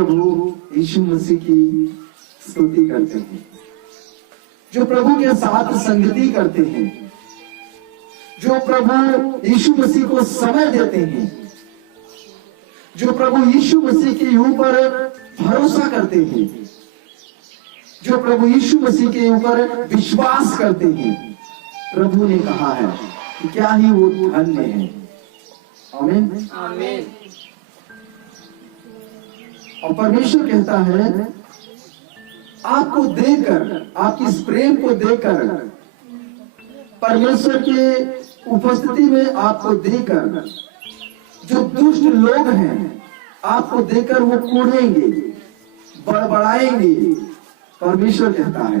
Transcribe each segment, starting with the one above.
प्रभु यीशु मसीह की स्तुति करते हैं, जो प्रभु के साथ संगति करते हैं, जो प्रभु यीशु मसीह को समय देते हैं, जो प्रभु यीशु मसीह के ऊपर भरोसा करते हैं, जो प्रभु यीशु मसीह के ऊपर विश्वास करते हैं, प्रभु ने कहा है कि क्या ही वो धन्य है। आमीन आमीन। और परमेश्वर कहता है आपको देकर, आपकी इस प्रेम को देकर, परमेश्वर के उपस्थिति में आपको देकर, जो दुष्ट लोग हैं आपको देकर वो कूदेंगे, बड़बड़ाएंगे। परमेश्वर कहता है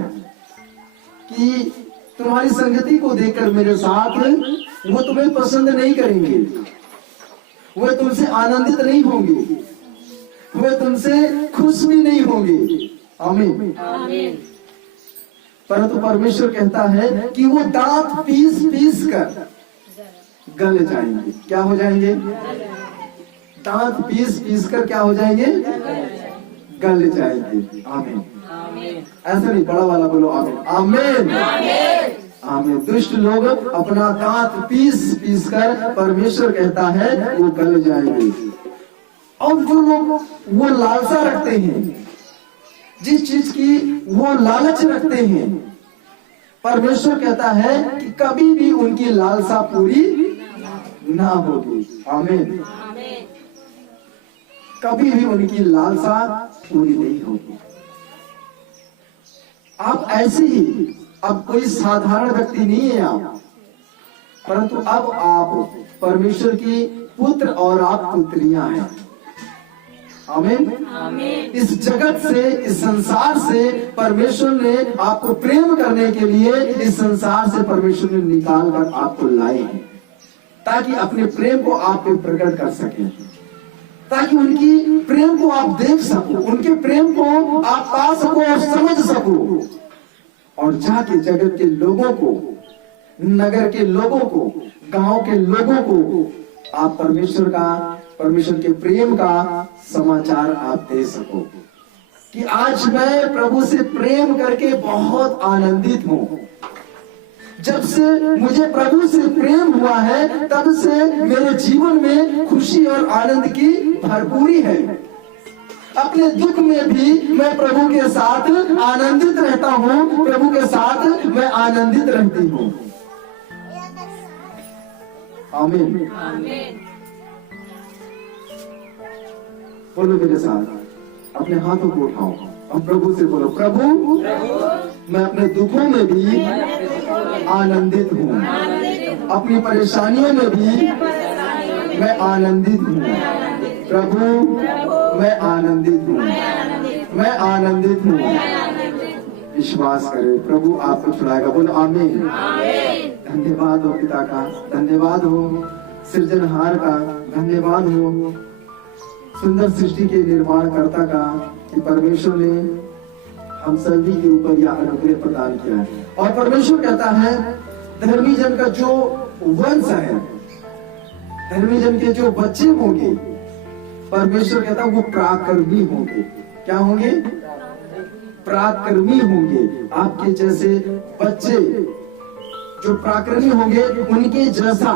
कि तुम्हारी संगति को देखकर मेरे साथ वो तुम्हें पसंद नहीं करेंगे, वो तुमसे आनंदित नहीं होंगे, वे तुमसे खुश भी नहीं होंगे। आमीन आमीन। परंतु परमेश्वर कहता है कि वो दांत पीस पीस कर गल जाएंगे। क्या हो जाएंगे? दांत पीस पीस कर क्या हो जाएंगे? गल जाएंगे। आमीन आमीन। ऐसा नहीं, बड़ा वाला बोलो आमीन आमीन आमीन। दुष्ट लोग अपना दांत पीस पीस कर, परमेश्वर कहता है वो गल जाएंगे। और जो लोग वो लालसा रखते हैं, जिस चीज की वो लालच रखते हैं, परमेश्वर कहता है कि कभी भी उनकी लालसा पूरी ना होगी। आमीन। कभी भी उनकी लालसा पूरी नहीं होगी। आप ऐसे ही, अब कोई साधारण व्यक्ति नहीं है आप, परंतु अब आप परमेश्वर की पुत्र और आप पुत्रियां हैं। आमीन आमीन। इस जगत से, इस संसार से परमेश्वर ने आपको प्रेम करने के लिए इस संसार से परमेश्वर ने निकाल कर आपको लाए हैं, ताकि अपने प्रेम को आप पे प्रकट कर सकें, ताकि उनकी प्रेम को आप देख सको, उनके प्रेम को आप पा सको और समझ सको, और जाके जगत के लोगों को, नगर के लोगों को, गांव के लोगों को आप परमेश्वर के प्रेम का समाचार आप दे सको कि आज मैं प्रभु से प्रेम करके बहुत आनंदित हूँ। जब से मुझे प्रभु से प्रेम हुआ है, तब से मेरे जीवन में खुशी और आनंद की भरपूरी है। अपने दुख में भी मैं प्रभु के साथ आनंदित रहता हूँ, प्रभु के साथ मैं आनंदित रहती हूँ। आमीन आमीन। बोलो मेरे साथ, अपने हाथों को उठाओ और प्रभु से बोलो, प्रभु मैं अपने दुखों में भी आनंदित हूँ, अपनी परेशानियों में भी मैं आनंदित हूँ। प्रभु मैं आनंदित हूँ, मैं आनंदित हूँ। विश्वास करे, प्रभु आपको छुड़ाएगा। बोलो आमीन। धन्यवाद हो पिता का, धन्यवाद हो सृजनहार का, धन्यवाद हो सुंदर सृष्टि के निर्माणकर्ता का, कि परमेश्वर ने हम सभी के ऊपर यह अनुग्रह प्रदान किया है। और परमेश्वर कहता है धर्मी जन का जो वंश है, धर्मी जन के जो बच्चे होंगे, परमेश्वर कहता है वो पराक्रमी होंगे। क्या होंगे? पराक्रमी होंगे। आपके जैसे बच्चे जो पराक्रमी होंगे, उनके जैसा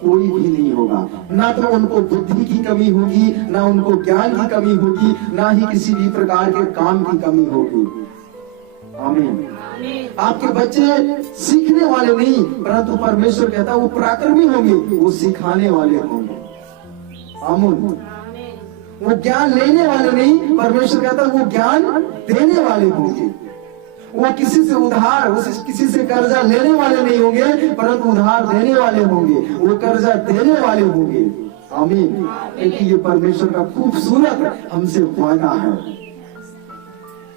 कोई भी नहीं होगा। ना तो उनको बुद्धि की कमी होगी, ना उनको ज्ञान की कमी होगी, ना ही किसी भी प्रकार के काम की कमी होगी। आमीन। आपके बच्चे सीखने वाले नहीं, परंतु परमेश्वर कहता है वो पराक्रमी होंगे, वो सिखाने वाले होंगे। आमीन। वो ज्ञान लेने वाले नहीं, परमेश्वर कहता है वो ज्ञान देने वाले होंगे। वो किसी से उधार, किसी से कर्जा लेने वाले नहीं होंगे, परंतु उधार देने वाले होंगे, वो कर्जा देने वाले होंगे। आमीन। क्योंकि ये परमेश्वर का खूबसूरत हमसे वादा है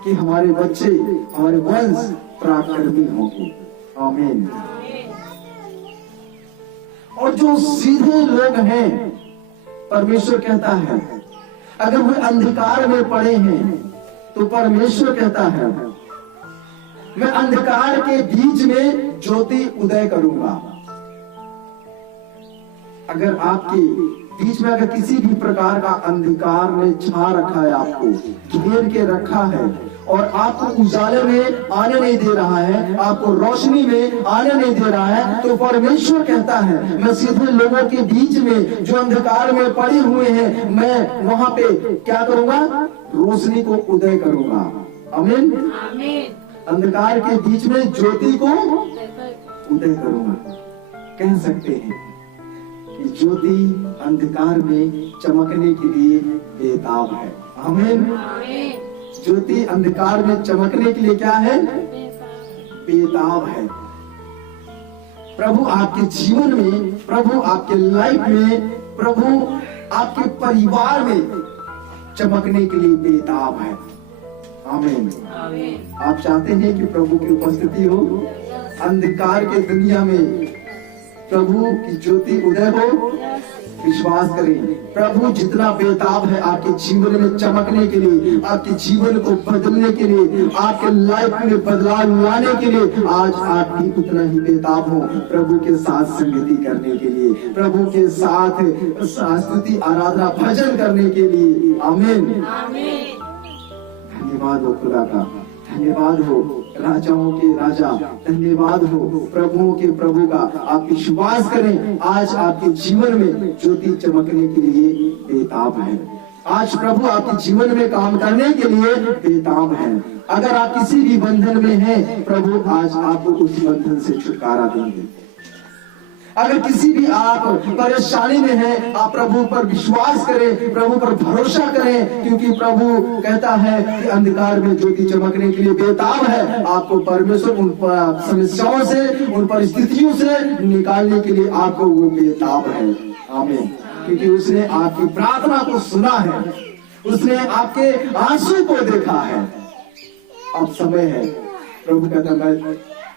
कि हमारे बच्चे, हमारे वंश पराक्रमी होंगे। आमीन। और जो सीधे लोग हैं, परमेश्वर कहता है अगर वे अंधकार में पड़े हैं, तो परमेश्वर कहता है मैं अंधकार के बीच में ज्योति उदय करूंगा। अगर आपकी बीच में अगर किसी भी प्रकार का अंधकार ने छा रखा है, आपको घेर के रखा है और आपको उजाले में आने नहीं दे रहा है, आपको रोशनी में आने नहीं दे रहा है, तो परमेश्वर कहता है मैं सीधे लोगों के बीच में जो अंधकार में पड़े हुए हैं, मैं वहां पे क्या करूंगा? रोशनी को उदय करूंगा। आमीन। अंधकार के बीच में ज्योति को उदय करूंगा। कह सकते हैं कि ज्योति अंधकार में चमकने के लिए बेताब है। आमीन। ज्योति अंधकार में चमकने के लिए क्या है? बेताब है। प्रभु आपके जीवन में, प्रभु आपके लाइफ में, प्रभु आपके परिवार में चमकने के लिए बेताब है। आमीन। आप चाहते हैं कि प्रभु की उपस्थिति हो, अंधकार के दुनिया में प्रभु की ज्योति उदय हो? विश्वास करें, प्रभु जितना बेताब है आपके जीवन में चमकने के लिए, आपके जीवन को बदलने के लिए, आपके लाइफ में बदलाव लाने के लिए, आज आप भी उतना ही बेताब हो प्रभु के साथ संगति करने के लिए, प्रभु के साथ स्तुति आराधना भजन करने के लिए। आमीन। धन्यवाद हो खुदा का, धन्यवाद हो राजाओं के राजा, धन्यवाद हो प्रभुओं के प्रभु का। आप विश्वास करें, आज आपके जीवन में ज्योति चमकने के लिए बेताब है। आज प्रभु आपके जीवन में काम करने के लिए बेताब है। अगर आप किसी भी बंधन में हैं, प्रभु आज आपको उस बंधन से छुटकारा देंगे। अगर किसी भी आप परेशानी में हैं, आप प्रभु पर विश्वास करें, प्रभु पर भरोसा करें, क्योंकि प्रभु कहता है कि अंधकार में ज्योति चमकने के लिए बेताब है। आपको परमेश्वर उन समस्याओं से, उन परिस्थितियों से निकालने के लिए आपको वो बेताब है। आमीन। क्योंकि उसने आपकी प्रार्थना को सुना है, उसने आपके आंसू को देखा है। अब समय है, प्रभु कहता मैं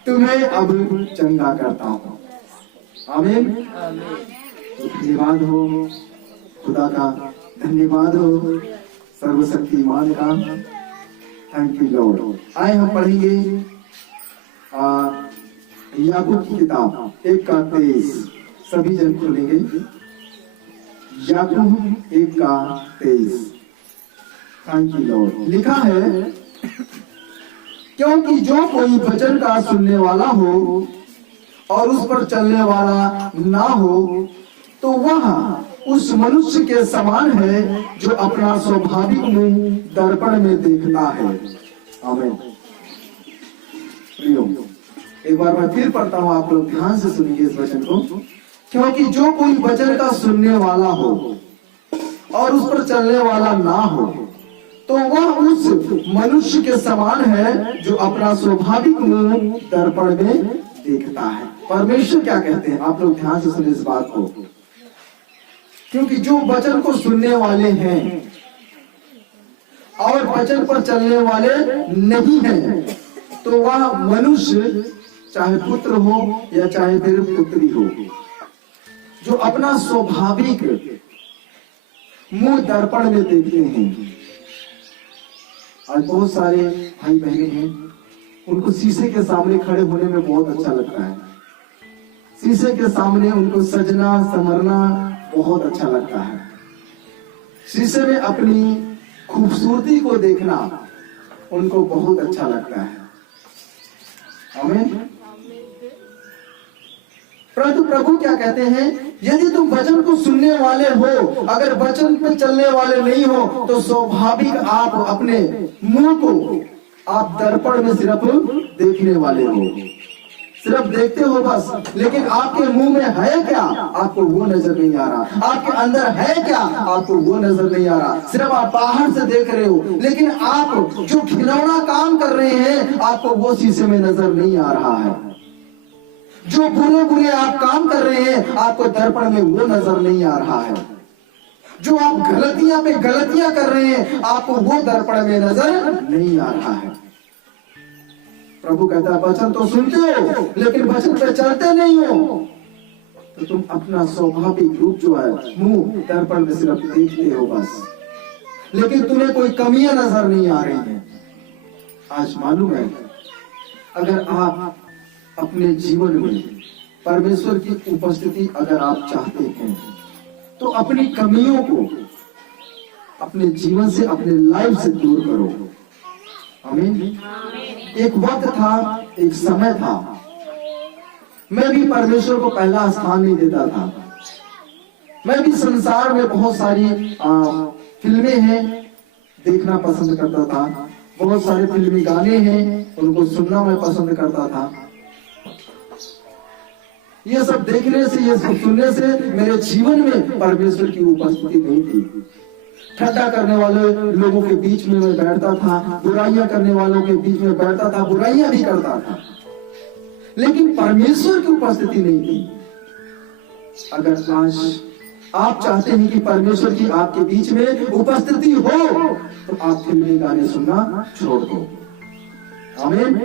तुम्हें अब चंगा करता हूँ। आमीन। धन्यवाद हो खुदा का, धन्यवाद हो सर्वशक्तिमान का। Thank you Lord. आए हम पढ़ेंगे याकूब की किताब 1:23। सभी जन खोलेंगे याकूब 1:23। Thank you Lord. लिखा है, क्योंकि जो कोई वचन का सुनने वाला हो और उस पर चलने वाला ना हो, तो वह उस मनुष्य के समान है जो अपना स्वाभाविक मुंह दर्पण में देखता है। आमीन। प्रियो, एक बार मैं फिर पढ़ता हूँ, आप लोग ध्यान से सुनिए इस वचन को। क्योंकि जो कोई वचन का सुनने वाला हो और उस पर चलने वाला ना हो, तो वह उस मनुष्य के समान है जो अपना स्वाभाविक मुंह दर्पण में देखता है। परमेश्वर क्या कहते हैं, आप लोग ध्यान से सुनिए इस बात को। क्योंकि जो वचन को सुनने वाले हैं और वचन पर चलने वाले नहीं हैं, तो वह मनुष्य चाहे पुत्र हो या चाहे फिर पुत्री हो, जो अपना स्वाभाविक मुंह दर्पण में देखते हैं। आज बहुत सारे भाई बहने हैं, उनको शीशे के सामने खड़े होने में बहुत अच्छा लगता है। शीशे के सामने उनको सजना संवरना बहुत अच्छा लगता है। शीशे में अपनी खूबसूरती को देखना उनको बहुत अच्छा लगता है। आमीन। परंतु प्रभु क्या कहते हैं, यदि तुम वचन को सुनने वाले हो, अगर वचन पे चलने वाले नहीं हो, तो स्वाभाविक आप अपने मुंह को आप दर्पण में सिर्फ देखने वाले हो, सिर्फ देखते हो बस। लेकिन आपके मुंह में है क्या, आपको वो नजर नहीं आ रहा। आपके अंदर है क्या, आपको वो नजर नहीं आ रहा। सिर्फ आप बाहर से देख रहे हो, लेकिन आप जो खिलौना काम कर रहे हैं, आपको वो शीशे में नजर नहीं आ रहा है। जो बुरे बुरे आप काम कर रहे हैं, आपको दर्पण में वो नजर नहीं आ रहा है। जो आप गलतियां पे गलतियां कर रहे हैं, आपको वो दर्पण में नजर नहीं आ रहा है। प्रभु कहता है, वचन तो सुनते हो लेकिन वचन पे चलते नहीं हो, तो तुम अपना स्वाभाविक रूप जो है मुंह दर्पण में सिर्फ देखते हो बस, लेकिन तुम्हें कोई कमियां नजर नहीं आ रही हैं। आज मालूम है, अगर आप अपने जीवन में परमेश्वर की उपस्थिति अगर आप चाहते हैं, तो अपनी कमियों को अपने जीवन से, अपने लाइफ से दूर करो। आमीन। एक वक्त था, एक समय था, मैं भी परमेश्वर को पहला स्थान नहीं देता था। मैं भी संसार में बहुत सारी फिल्में हैं देखना पसंद करता था, बहुत सारे फिल्मी गाने हैं उनको सुनना मैं पसंद करता था। ये सब देखने से, ये सब सुनने से मेरे जीवन में परमेश्वर की उपस्थिति नहीं थी। ठट्टा करने वाले लोगों के बीच में मैं बैठता था, बुराइयां करने वालों के बीच में बैठता था, बुराइयां भी करता था, लेकिन परमेश्वर की उपस्थिति नहीं थी। अगर आज आप चाहते हैं कि परमेश्वर की आपके बीच में उपस्थिति हो, तो आप फिल्मी गाने सुनना छोड़ दो। आमीन।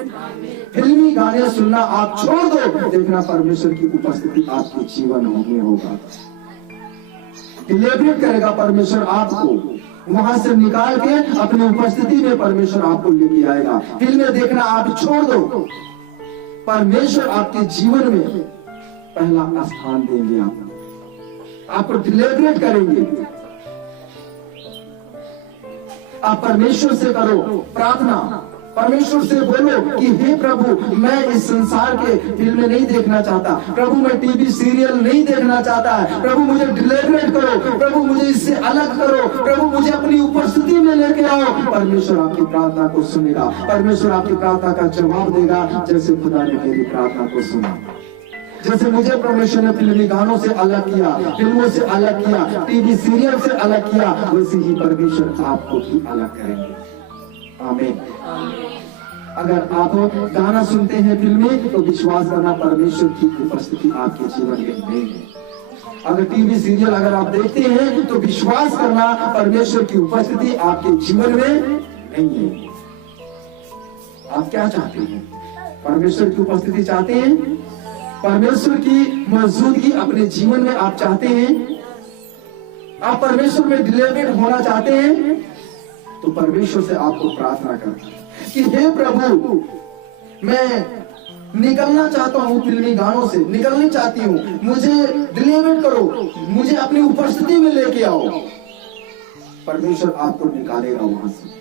फिल्मी गाने सुनना आप छोड़ दो, देखना परमेश्वर की उपस्थिति आपके जीवन में होगा। डिलीवरेट करेगा परमेश्वर आपको, वहां से निकाल के अपनी उपस्थिति में परमेश्वर आपको लेके आएगा। फिल्में देखना आप छोड़ दो, परमेश्वर आपके जीवन में पहला स्थान देंगे, आपको डिलीवरेट करेंगे। आप परमेश्वर से करो प्रार्थना, परमेश्वर से बोलो कि हे प्रभु, मैं इस संसार के फिल्में नहीं देखना चाहता, प्रभु मैं टीवी सीरियल नहीं देखना चाहता है, प्रभु मुझे डिलीवरेट करो, प्रभु मुझे इससे अलग करो, प्रभु मुझे अपनी उपस्थिति में लेके आओ। परमेश्वर आपकी प्रार्थना को सुनेगा, परमेश्वर आपकी प्रार्थना का जवाब देगा, जैसे खुदा ने मेरी प्रार्थना को सुना। जैसे मुझे परमेश्वर ने फिल्मी गानों से अलग किया, फिल्मों से अलग किया, टीवी सीरियल से अलग किया, वैसे ही परमेश्वर आपको भी अलग करेंगे। आमीन। अगर आप गाना सुनते हैं फिल्मी, तो विश्वास करना परमेश्वर की उपस्थिति आपके जीवन में नहीं है। अगर टीवी सीरियल अगर आप देखते हैं, तो विश्वास करना परमेश्वर की उपस्थिति आपके जीवन में नहीं है। आप क्या चाहते हैं? परमेश्वर की उपस्थिति चाहते हैं? परमेश्वर की मौजूदगी अपने जीवन में आप चाहते हैं? आप परमेश्वर में डिलीवरेट होना चाहते हैं? तो परमेश्वर से आपको प्रार्थना करना कि हे प्रभु, मैं निकलना चाहता हूँ, फिल्मी गानों से निकलनी चाहती हूँ, मुझे डिलीवरेट करो, मुझे अपनी उपस्थिति में लेके आओ। परमेश्वर आपको निकालेगा वहां से।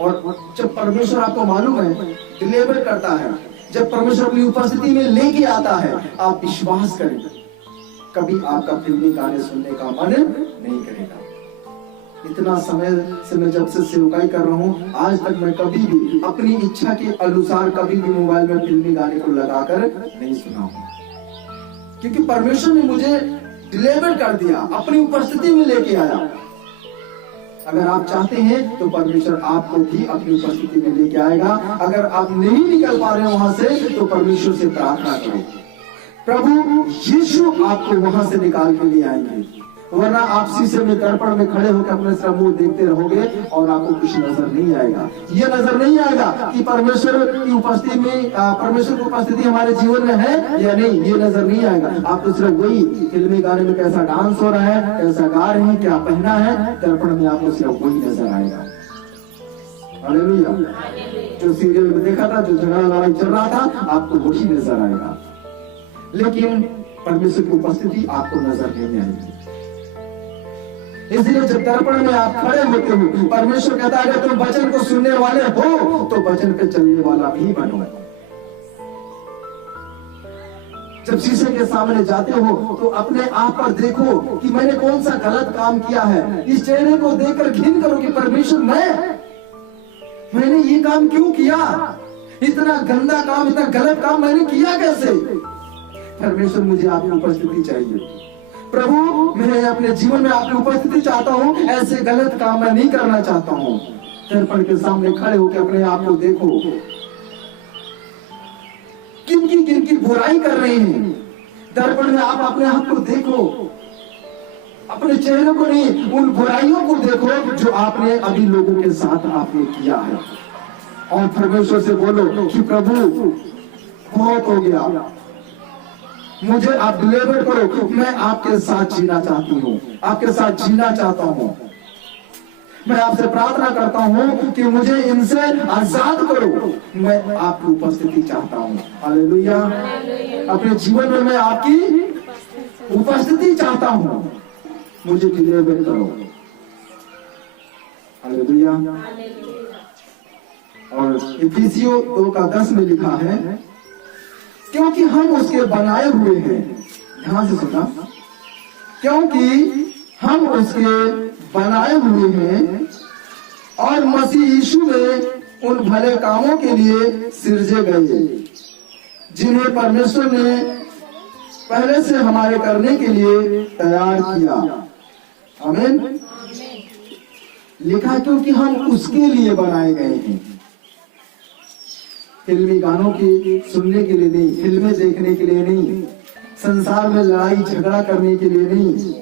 और जब परमेश्वर आपको मालूम है डिलीवर करता है, जब परमेश्वर अपनी उपस्थिति में लेके आता है, आप विश्वास करें, कभी आपका फिल्मी गाने सुनने का मन नहीं करेगा। इतना समय से मैं जब से सेवकाई कर रहा हूँ, आज तक मैं कभी भी अपनी इच्छा के अनुसार कभी भी मोबाइल में फिल्मी गाने को लगाकर नहीं सुना हूँ, क्योंकि परमेश्वर ने मुझे डिलीवर कर दिया, अपनी उपस्थिति में लेके आया। अगर आप चाहते हैं तो परमेश्वर आपको भी अपनी उपस्थिति में लेके आएगा। अगर आप नहीं निकल पा रहे वहां से, तो परमेश्वर से प्रार्थना करो, प्रभु यीशु आपको वहां से निकाल के ले आएंगे। वरना आप शीशे में दर्पण में खड़े होकर अपने सिर मुंह देखते रहोगे और आपको कुछ नजर नहीं आएगा। ये नजर नहीं आएगा कि परमेश्वर की उपस्थिति में, परमेश्वर की उपस्थिति हमारे जीवन में है या नहीं, ये नजर नहीं आएगा। आपको सिर्फ वही फिल्मी गाने में कैसा डांस हो रहा है, कैसा गा रहे हैं, क्या पहना है, दर्पण में आपको सिर्फ वही नजर आएगा। हालेलुया। जो सीरियल में देखा था, जो झगड़ा लड़ाई चल रहा था, आपको वही नजर आएगा, लेकिन परमेश्वर की उपस्थिति आपको नजर नहीं आएगी। इसलिए जब दर्पण में आप खड़े होते हो, परमेश्वर कहता है अगर तुम वचन को सुनने वाले हो तो वचन पे चलने वाला भी बनो। जब शीशे के सामने जाते हो तो अपने आप पर देखो कि मैंने कौन सा गलत काम किया है। इस चेहरे को देखकर घिन करो कि परमेश्वर मैंने ये काम क्यों किया, इतना गंदा काम, इतना गलत काम मैंने किया कैसे। परमेश्वर मुझे आपकी उपस्थिति चाहिए, प्रभु मैं अपने जीवन में आपकी उपस्थिति चाहता हूँ, ऐसे गलत काम मैं नहीं करना चाहता हूँ। दर्पण के सामने खड़े होकर अपने आप को देखो, किन की बुराई कर रहे हैं। दर्पण में आप अपने आप को देखो, अपने चेहरे को नहीं, उन बुराइयों को देखो जो आपने अभी लोगों के साथ आपने किया है, और परमेश्वर से बोलो कि प्रभु बहुत हो गया, मुझे आप डिलीवर करो, मैं आपके साथ जीना चाहती हूँ, आपके साथ जीना चाहता हूँ। मैं आपसे प्रार्थना करता हूँ कि मुझे इनसे आजाद करो, मैं आपकी उपस्थिति चाहता हूँ। हालेलुया। अपने जीवन में मैं आपकी उपस्थिति चाहता हूं, मुझे डिलीवर करो। हालेलुया। और इफिसियों 2:10 में लिखा है, क्योंकि हम उसके बनाए हुए हैं। ध्यान से सुना, क्योंकि हम उसके बनाए हुए हैं और मसीह यीशु में उन भले कामों के लिए सिरजे गए जिन्हें परमेश्वर ने पहले से हमारे करने के लिए तैयार किया। आमीन। लिखा, क्योंकि हम उसके लिए बनाए गए हैं। फिल्मी गानों की सुनने के लिए नहीं, फिल्में देखने के लिए नहीं, संसार में लड़ाई झगड़ा करने के लिए नहीं,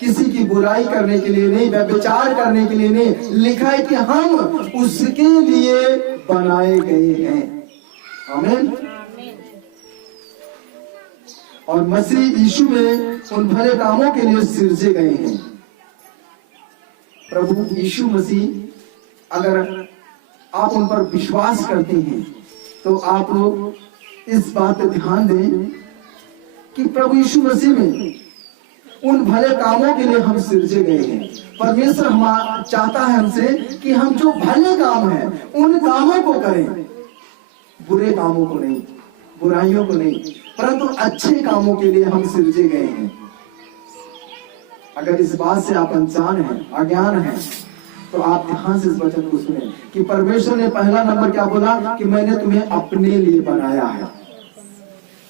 किसी की बुराई करने के लिए नहीं, व्यभिचार करने के लिए नहीं। लिखा है कि हम उसके लिए बनाए गए हैं। आमीन। और मसीह यीशु में उन भले कामों के लिए सिरजे गए हैं। प्रभु यीशु मसीह, अगर आप उन पर विश्वास करते हैं तो आप इस बात पे ध्यान दें कि प्रभु यीशु मसीह में उन भले कामों के लिए हम सिरजे गए हैं। परमेश्वर चाहता है हमसे कि हम जो भले काम है उन कामों को करें, बुरे कामों को नहीं, बुराइयों को नहीं, परंतु अच्छे कामों के लिए हम सिरजे गए हैं। अगर इस बात से आप अनजान हैं, अज्ञान हैं, तो आप ध्यान से इस वचन को सुने कि परमेश्वर ने पहला नंबर क्या बोला कि मैंने तुम्हें अपने लिए बनाया है।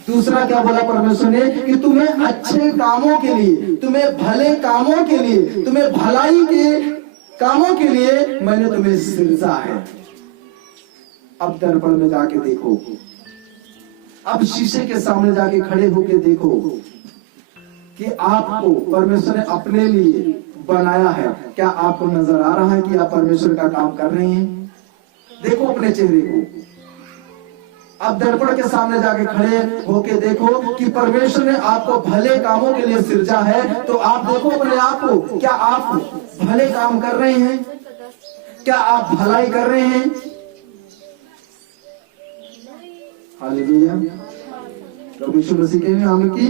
दूसरा क्या बोला परमेश्वर ने कि तुम्हें अच्छे कामों के लिए, तुम्हें भले कामों के लिए, तुम्हें भलाई के कामों के लिए मैंने तुम्हें सिरजा है। अब दर्पण में जाके देखो, अब शीशे के सामने जाके खड़े होके देखो कि आपको परमेश्वर ने अपने लिए बनाया है। क्या आपको नजर आ रहा है कि आप परमेश्वर का काम कर रहे हैं? देखो अपने चेहरे को, अब दर्पण के सामने जाके खड़े होके देखो कि परमेश्वर ने आपको भले कामों के लिए सिरजा है। तो आप देखो अपने आप को, क्या आप भले काम कर रहे हैं? क्या आप भलाई कर रहे हैं? हालेलुया। प्रभु यीशु मसीह के नाम की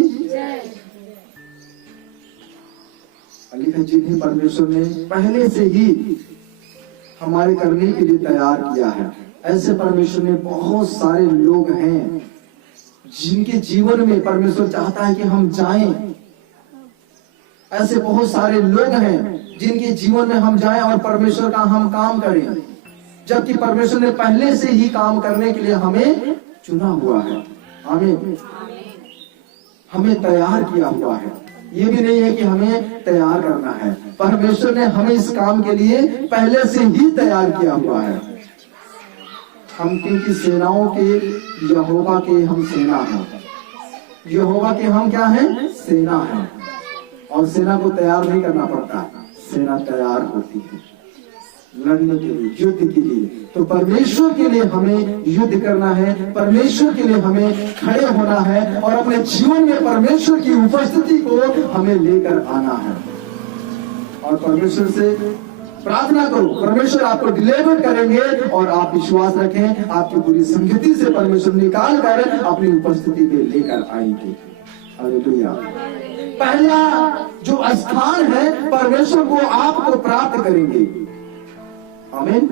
लिखा, जिन्हें परमेश्वर ने पहले से ही हमारे करने के लिए तैयार किया है। ऐसे परमेश्वर ने बहुत सारे लोग हैं जिनके जीवन में परमेश्वर चाहता है कि हम जाएं। ऐसे बहुत सारे लोग हैं जिनके जीवन में हम जाएं और परमेश्वर का हम काम करें, जबकि परमेश्वर ने पहले से ही काम करने के लिए हमें चुना हुआ है। आमीन। हमें तैयार किया हुआ है। ये भी नहीं है कि हमें तैयार करना है, परमेश्वर ने हमें इस काम के लिए पहले से ही तैयार किया हुआ है। हम क्योंकि सेनाओं के यहोवा के हम सेना हैं। यहोवा के हम क्या हैं? सेना हैं। और सेना को तैयार नहीं करना पड़ता, सेना तैयार होती है लड़ने के लिए, युद्ध के लिए। तो परमेश्वर के लिए हमें युद्ध करना है, परमेश्वर के लिए हमें खड़े होना है और अपने जीवन में परमेश्वर की उपस्थिति को हमें लेकर आना है। और परमेश्वर से प्रार्थना करो, परमेश्वर आपको डिलीवर करेंगे और आप विश्वास रखें, आपकी पूरी संगति से परमेश्वर निकाल कर अपनी उपस्थिति में लेकर आएंगे। हालेलुया। पहला जो स्थान है परमेश्वर को आपको प्राप्त करेंगे। आमीन।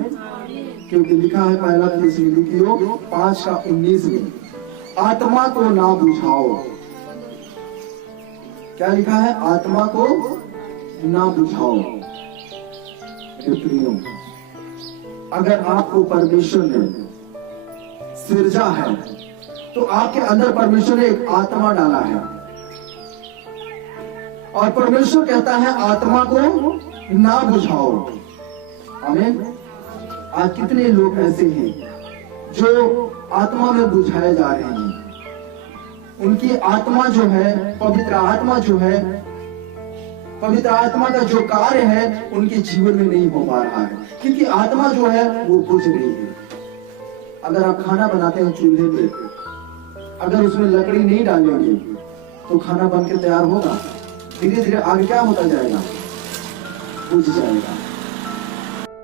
क्योंकि लिखा है पहला थिस्सलुनीकियों 5:19 में, आत्मा को ना बुझाओ। क्या लिखा है? आत्मा को ना बुझाओ। प्रियो, अगर आपको परमेश्वर ने सिरजा है तो आपके अंदर परमेश्वर ने एक आत्मा डाला है और परमेश्वर कहता है आत्मा को ना बुझाओ। आमीन। आज कितने लोग ऐसे हैं जो आत्मा में बुझाए जा रहे हैं। उनकी आत्मा जो है, पवित्र आत्मा जो है, पवित्र आत्मा का जो कार्य है उनके जीवन में नहीं हो पा रहा है, क्योंकि आत्मा जो है वो बुझ रही है। अगर आप खाना बनाते हैं चूल्हे पे, अगर उसमें लकड़ी नहीं डालेंगे तो खाना बनकर तैयार होगा? धीरे धीरे आगे क्या होता जाएगा? बुझ जाएगा।